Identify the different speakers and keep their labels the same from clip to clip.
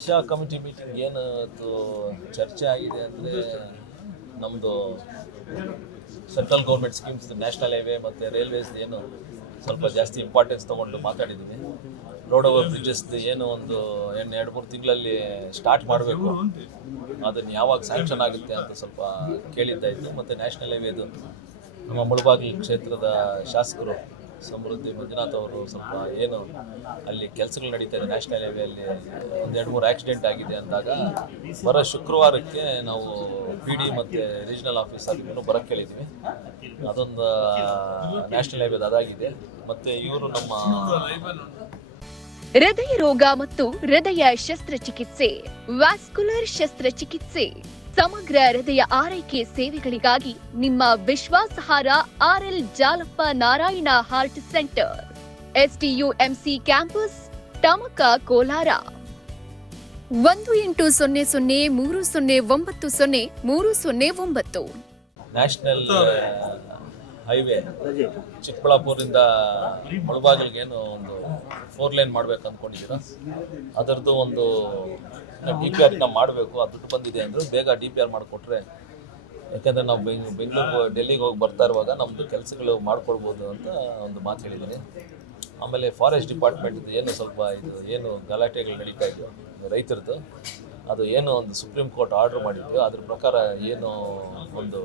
Speaker 1: Disha committee meeting ಏನು ಚರ್ಚೆ ಆಗಿದೆ ಅಂದರೆ ನಮ್ಮದು central government schemes national highway ಮತ್ತು ರೈಲ್ವೇಸ್ ಏನು ಸ್ವಲ್ಪ ಜಾಸ್ತಿ ಇಂಪಾರ್ಟೆನ್ಸ್ ತೊಗೊಂಡು ಮಾತಾಡಿದ್ದೀನಿ ರೋಡ್ ಓವರ್ ಬ್ರಿಡ್ಜಸ್ದು ಏನು ಒಂದು ಏನು ಎರಡು ಮೂರು ತಿಂಗಳಲ್ಲಿ ಸ್ಟಾರ್ಟ್ ಮಾಡಬೇಕು. ಅದನ್ನು ಯಾವಾಗ ಸ್ಯಾಂಕ್ಷನ್ ಆಗುತ್ತೆ ಅಂತ ಸ್ವಲ್ಪ ಕೇಳಿದ್ದಾಯಿತು ಮತ್ತು ನ್ಯಾಷನಲ್ ಹೈವೇದು ನಮ್ಮ ಮುಳಬಾಗಿಲು ಕ್ಷೇತ್ರದ ಶಾಸಕರು ಸಮೃದ್ಧಿ ಮಂಜುನಾಥ್ ಅವರು ಸ್ವಲ್ಪ ಏನು ಅಲ್ಲಿ ಕೆಲಸಗಳು ನಡೀತಾ ಇದೆ. ನ್ಯಾಷನಲ್ ಹೈವೇಯಲ್ಲಿ ಒಂದೆರಡು ಮೂರು ಆಕ್ಸಿಡೆಂಟ್ ಆಗಿದೆ ಅಂದಾಗ ಬರೋ ಶುಕ್ರವಾರಕ್ಕೆ ನಾವು ಪಿ ಡಿ ಮತ್ತು ರೀಜನಲ್ ಆಫೀಸರ್ಗೂ ಬರೋಕ್ಕೆ ಕೇಳಿದ್ವಿ. ಅದೊಂದು ನ್ಯಾಷನಲ್ ಹೈವೇದು ಅದಾಗಿದೆ. ಮತ್ತು ಇವರು ನಮ್ಮ
Speaker 2: ಹೃದಯ ರೋಗ ಮತ್ತು ಹೃದಯ ಶಸ್ತ್ರಚಿಕಿತ್ಸೆ ವ್ಯಾಸ್ಕುಲರ್ ಶಸ್ತ್ರಚಿಕಿತ್ಸೆ. ಸಮಗ್ರ ಹೃದಯ ಆರೈಕೆ ಸೇವೆಗಳಿಗಾಗಿ ನಿಮ್ಮ ವಿಶ್ವಾಸಹಾರ RL Jalappa Narayana heart centre. STUMC campus Tamaka Kolar. ಒಂದು ಎಂಟು ಸೊನ್ನೆ ಸೊನ್ನೆ ಮೂರು ಸೊನ್ನೆ ಒಂಬತ್ತು ಸೊನ್ನೆ ಮೂರು ಸೊನ್ನೆ ಒಂಬತ್ತು.
Speaker 1: ನ್ಯಾಷನಲ್ ಹೈವೇ ಚಿಕ್ಕಬಳ್ಳಾಪುರದಿಂದ ಮುಳಬಾಗಿಲಿಗೇನು ಒಂದು ಫೋರ್ ಲೈನ್ ಮಾಡ್ಬೇಕು ಅಂದ್ಕೊಂಡಿದ್ದೀರಾ ಅದರದ್ದು ಒಂದು ಡಿ ಪಿ ಆರ್ನ ಮಾಡಬೇಕು. ಆ ದುಡ್ಡು ಬಂದಿದೆ ಅಂದರು ಬೇಗ ಡಿ ಪಿ ಆರ್ ಮಾಡಿಕೊಟ್ರೆ, ಯಾಕೆಂದರೆ ನಾವು ಬೆಂಗ್, ಬೆಂಗಳೂರು, ಡೆಲ್ಲಿಗೆ ಹೋಗಿ ಬರ್ತಾ ಇರುವಾಗ ನಮ್ಮದು ಕೆಲಸಗಳು ಮಾಡ್ಕೊಳ್ಬೋದು ಅಂತ ಒಂದು ಮಾತು ಹೇಳಿದ್ದೀನಿ. ಆಮೇಲೆ ಫಾರೆಸ್ಟ್ ಡಿಪಾರ್ಟ್ಮೆಂಟ್ದು ಏನು ಸ್ವಲ್ಪ ಇದು ಏನು ಗಲಾಟೆಗಳು ನಡೀತಾ ಇದೆಯೋ ರೈತರದ್ದು, ಅದು ಏನು ಒಂದು ಸುಪ್ರೀಂ ಕೋರ್ಟ್ ಆರ್ಡ್ರ್ ಮಾಡಿದ್ದು ಅದ್ರ ಪ್ರಕಾರ ಏನು ಒಂದು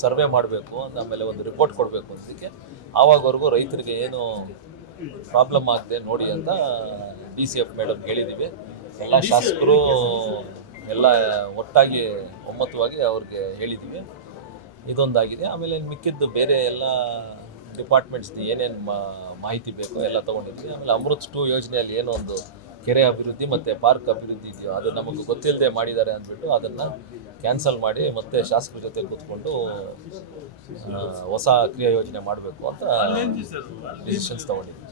Speaker 1: ಸರ್ವೆ ಮಾಡಬೇಕು, ಆಮೇಲೆ ಒಂದು ರಿಪೋರ್ಟ್ ಕೊಡಬೇಕು ಅದಕ್ಕೆ ಆವಾಗವರೆಗೂ ರೈತರಿಗೆ ಏನು ಪ್ರಾಬ್ಲಮ್ ಆಗಿದೆ ನೋಡಿ ಅಂತ ಡಿ ಸಿ ಎಫ್ ಮೇಡಮ್ ಹೇಳಿದ್ದೀವಿ ಎಲ್ಲ ಶಾಸಕರು ಎಲ್ಲ ಒಟ್ಟಾಗಿ ಒಮ್ಮತವಾಗಿ ಅವ್ರಿಗೆ ಹೇಳಿದ್ದೀವಿ ಇದೊಂದಾಗಿದೆ. ಆಮೇಲೆ ಮಿಕ್ಕಿದ್ದು ಬೇರೆ ಎಲ್ಲ ಡಿಪಾರ್ಟ್ಮೆಂಟ್ಸ್ದು ಏನೇನು ಮಾಹಿತಿ ಬೇಕು ಎಲ್ಲ ತೊಗೊಂಡಿದ್ವಿ. ಆಮೇಲೆ ಅಮೃತ್ ಟೂ ಯೋಜನೆಯಲ್ಲಿ ಏನೋ ಒಂದು ಕೆರೆ ಅಭಿವೃದ್ಧಿ ಮತ್ತು ಪಾರ್ಕ್ ಅಭಿವೃದ್ಧಿ ಇದೆಯೋ ಅದು ನಮಗೆ ಗೊತ್ತಿಲ್ಲದೆ ಮಾಡಿದ್ದಾರೆ ಅಂದ್ಬಿಟ್ಟು ಅದನ್ನು ಕ್ಯಾನ್ಸಲ್ ಮಾಡಿ ಮತ್ತೆ ಶಾಸಕರ ಜೊತೆ ಕೂತ್ಕೊಂಡು ಹೊಸ ಕ್ರಿಯಾ ಯೋಜನೆ ಮಾಡಬೇಕು ಅಂತ ಡಿಸಿಷನ್ಸ್ ತೊಗೊಂಡಿದ್ವಿ